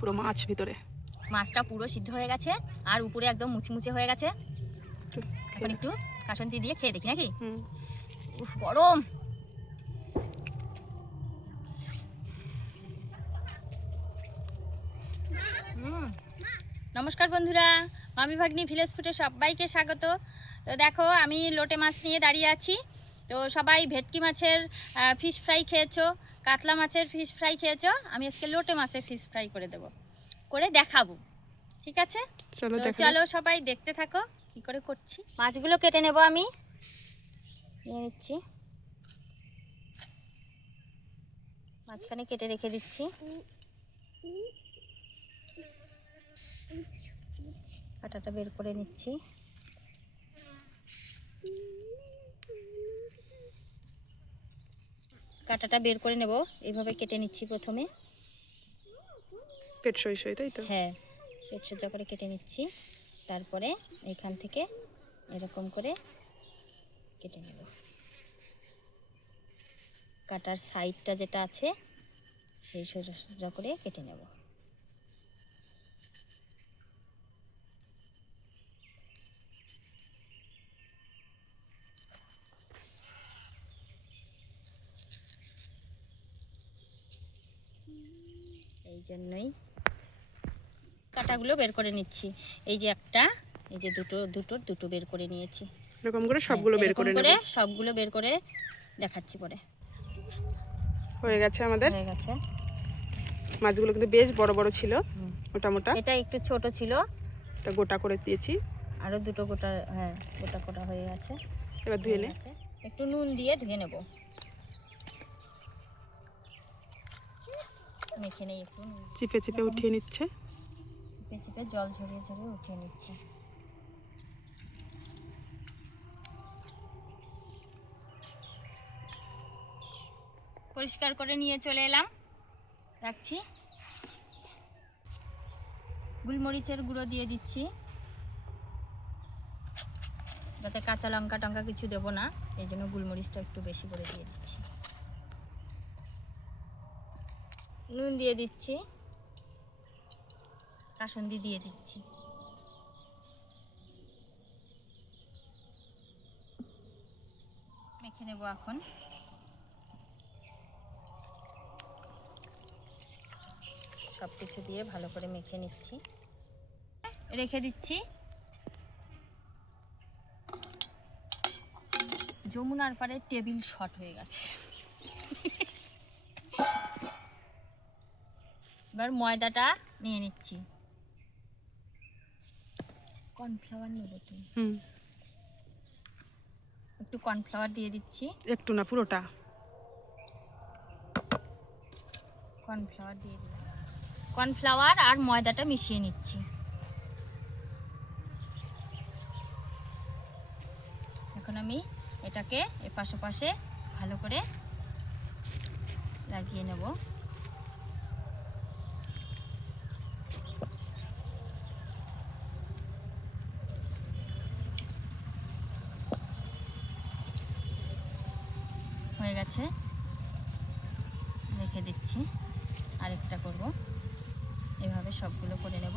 পুরো মাছ ভিতরে। মাছটা পুরো সিদ্ধ হয়ে গেছে আর উপরে একদম মুচমুচে হয়ে গেছে। এখন একটু কাসন্তি দিয়ে খেয়ে দেখি নাকি? উফ গরম। নমস্কার বন্ধুরা মামি ভাগ্নি ভিলেজ ফুটে সবাইকে স্বাগত। তো দেখো আমি লোটে মাছ নিয়ে দাঁড়িয়ে আছি। তো সবাই ভেটকি মাছের ফিশ ফ্রাই খেয়েছো। কাতলা মাছের ফিশ ফ্রাই খেয়েছো? আমি আজকে লোটে মাছের ফিশ ফ্রাই করে দেবো। করে দেখাবো। ঠিক আছে? চলো চলো সবাই দেখতে থাকো কি করে করছি। মাছগুলো কেটে নেব আমি। নিয়ে নিচ্ছি। মাঝখানে কেটে রেখে দিচ্ছি। কাঁটাটা বের করে নিচ্ছি। কাঁটাটা বের করে নেব। এইভাবে কেটে নিচ্ছি প্রথমে। পেট সই সই তাই তো? হ্যাঁ পেট সজ্জা করে কেটে নিচ্ছি। তারপরে এখান থেকে এরকম করে কেটে নেব। কাটার সাইডটা যেটা আছে সেই সোজা সোজা করে কেটে নেব। এই জন্যই কাটাগুলো বের করে নিচ্ছি। এই যে একটা এই যে দুটো দুটো দুটো বের করে নিয়েছি। এরকম করে সবগুলো হ্যাঁ, বের করে করে সবগুলো বের করে দেখাচ্ছি পরে। হয়ে গেছে আমাদের? হয়ে গেছে। মাছগুলো কিন্তু বেশ বড় বড় ছিল। মোটা মোটা এটা একটু ছোট ছিল। তা গোটা করে দিয়েছি। আরও দুটো গোটা হ্যাঁ গোটা গোটা হয়ে গেছে। এবার ধুয়ে নে। একটু নুন দিয়ে ধুয়ে নেব। মেখে নেই একটু চিপে চিপে উঠিয়ে নিচ্ছে। চিপে চিপে জল ঝরিয়ে ঝরিয়ে উঠিয়ে নিচ্ছে। পরিষ্কার করে নিয়ে চলে এলাম। রাখছি। গুলমরিচের গুঁড়ো দিয়ে দিচ্ছি। যাতে কাঁচা লঙ্কা টঙ্কা কিছু দেবো না এই জন্য গুলমরিচটা একটু বেশি করে দিয়ে দিচ্ছি। নুন দিয়ে দিচ্ছি। কাসন্দি দিয়ে দিচ্ছি। মেখে নেব এখন। সব কিছু দিয়ে ভালো করে মেখে নিচ্ছি। রেখে দিচ্ছি। যমুনার পারে টেবিল শর্ট হয়ে গেছে। এবার ময়দাটা নিয়ে নিচ্ছি। কর্নফ্লাওয়ার নেব তো। হুম। একটু কর্নফ্লাওয়ার দিয়ে দিচ্ছি। একটু না পুরোটা? কর্নফ্লাওয়ার দিয়ে দিলাম। কর্নফ্লাওয়ার আর ময়দাটা মিশিয়ে নিচ্ছি। এখন আমি এটাকে এপাশ পাশে ভালো করে লাগিয়ে নেব হয়ে গেছে দিচ্ছি আরেকটা করব। এভাবে সবগুলো করে নেব।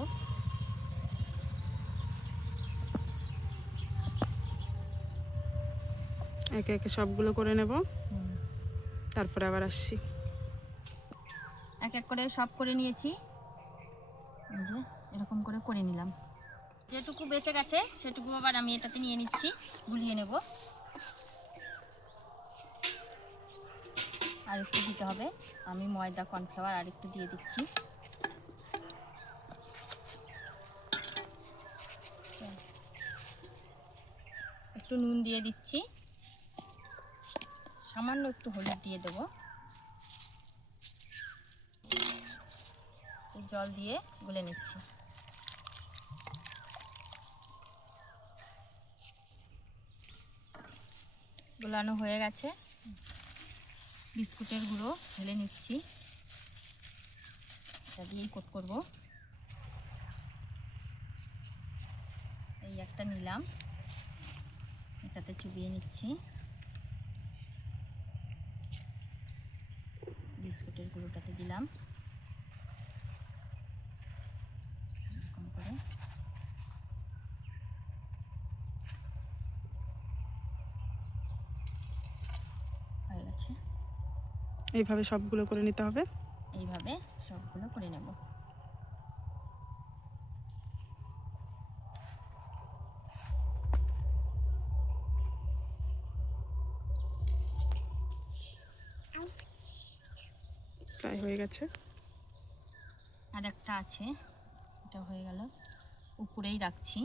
একে একে সবগুলো করে নেব। তারপরে আবার আসছি। এক এক করে সব করে নিয়েছি। এই যে এরকম করে করে নিলাম। যেটুকু বেঁচে গেছে সেটুকু আবার আমি এটাতে নিয়ে নিচ্ছি। গুলিয়ে নেব। আর একটু দিতে হবে। আমি ময়দা, কর্নফ্লাওয়ার আর একটু দিয়ে দিচ্ছি। একটু নুন দিয়ে দিচ্ছি। সামান্য একটু হলুদ দিয়ে দেবো। জল দিয়ে গুলে নিচ্ছি। গোলানো হয়ে গেছে। বিস্কুটের গুঁড়ো ঢেলে নিচ্ছি। এটা দিয়েই কোট করব। এই একটা নিলাম। এটাতে চুবিয়ে নিচ্ছি। বিস্কুটের গুঁড়োটাতে দিলাম। এইভাবে সবগুলো করে নিতে হবে। এইভাবে সবগুলো করে নেব। প্রায় হয়ে গেছে। আর একটা আছে এটা হয়ে গেল। উপরেই রাখছি।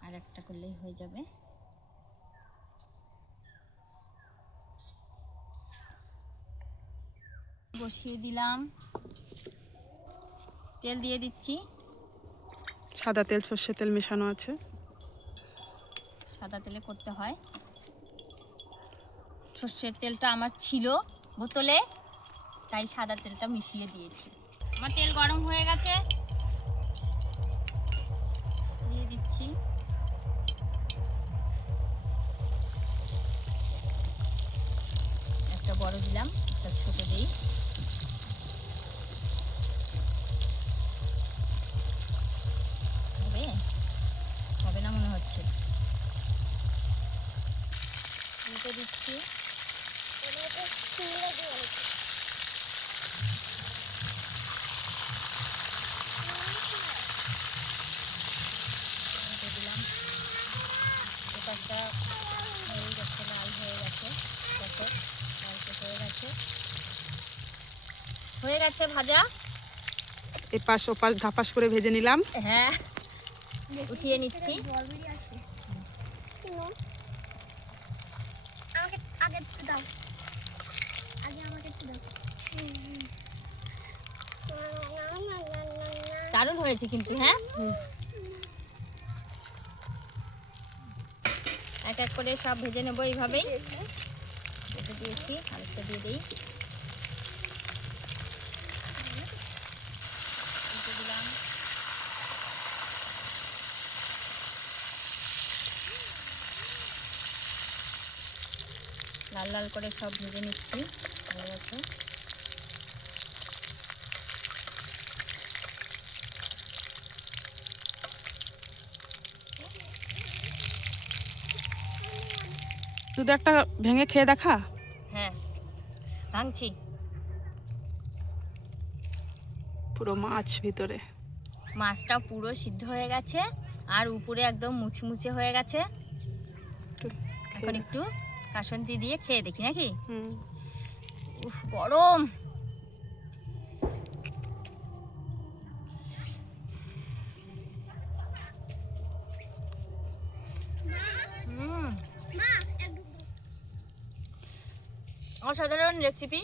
আর একটা করলেই হয়ে যাবে। বসিয়ে দিলাম। তেল দিয়ে দিচ্ছি। সাদা তেল সর্ষে তেল মেশানো আছে। সাদা তেলে করতে হয়। সর্ষের তেলটা আমার ছিল বোতলে তাই সাদা তেলটা মিশিয়ে দিয়েছি। আমার তেল গরম হয়ে গেছে। দিয়ে দিচ্ছি। একটা বড় দিলাম একটা ছোট দিই হবে হবে না মনে হচ্ছে উল্টে দিচ্ছি। দিলাম। এপাশটা হয়ে গেছে লাল হয়ে গেছে। দেখো লালচে হয়ে গেছে। হয়ে গেছে ভাজা? এপাশ ওপাশ ধাপাস করে ভেজে নিলাম। হ্যাঁ উঠিয়ে নিচ্ছি। দারুণ হয়েছে কিন্তু হ্যাঁ? এক এক করে সব ভেজে নেব এইভাবেই। ভেজে দিয়েছি, আরেকটা দিয়ে দিই। লাল লাল করে সব ভেজে নিচ্ছি। হয়ে গেছে শুধু একটা ভেঙে খেয়ে দেখা? হ্যাঁ ভাঙছি। পুরো মাছ ভিতরে। মাছটা পুরো সিদ্ধ হয়ে গেছে আর উপরে একদম মুচমুচে হয়ে গেছে। একটু এখন একটু কাসন্তি দিয়ে খেয়ে দেখি নাকি? হুম। উফ গরম! অসাধারণ রেসিপি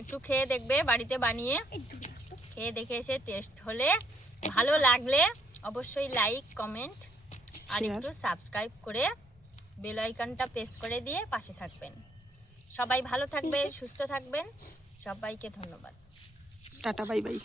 একটু খেয়ে দেখবে বাড়িতে বানিয়ে। খেয়ে দেখে এসে টেস্ট হলে ভালো লাগলে অবশ্যই লাইক কমেন্ট আর একটু সাবস্ক্রাইব করে বেল আইকনটা প্রেস করে দিয়ে পাশে থাকবেন। সবাই ভালো থাকবে সুস্থ থাকবেন। সবাইকে ধন্যবাদ। Tata bye bye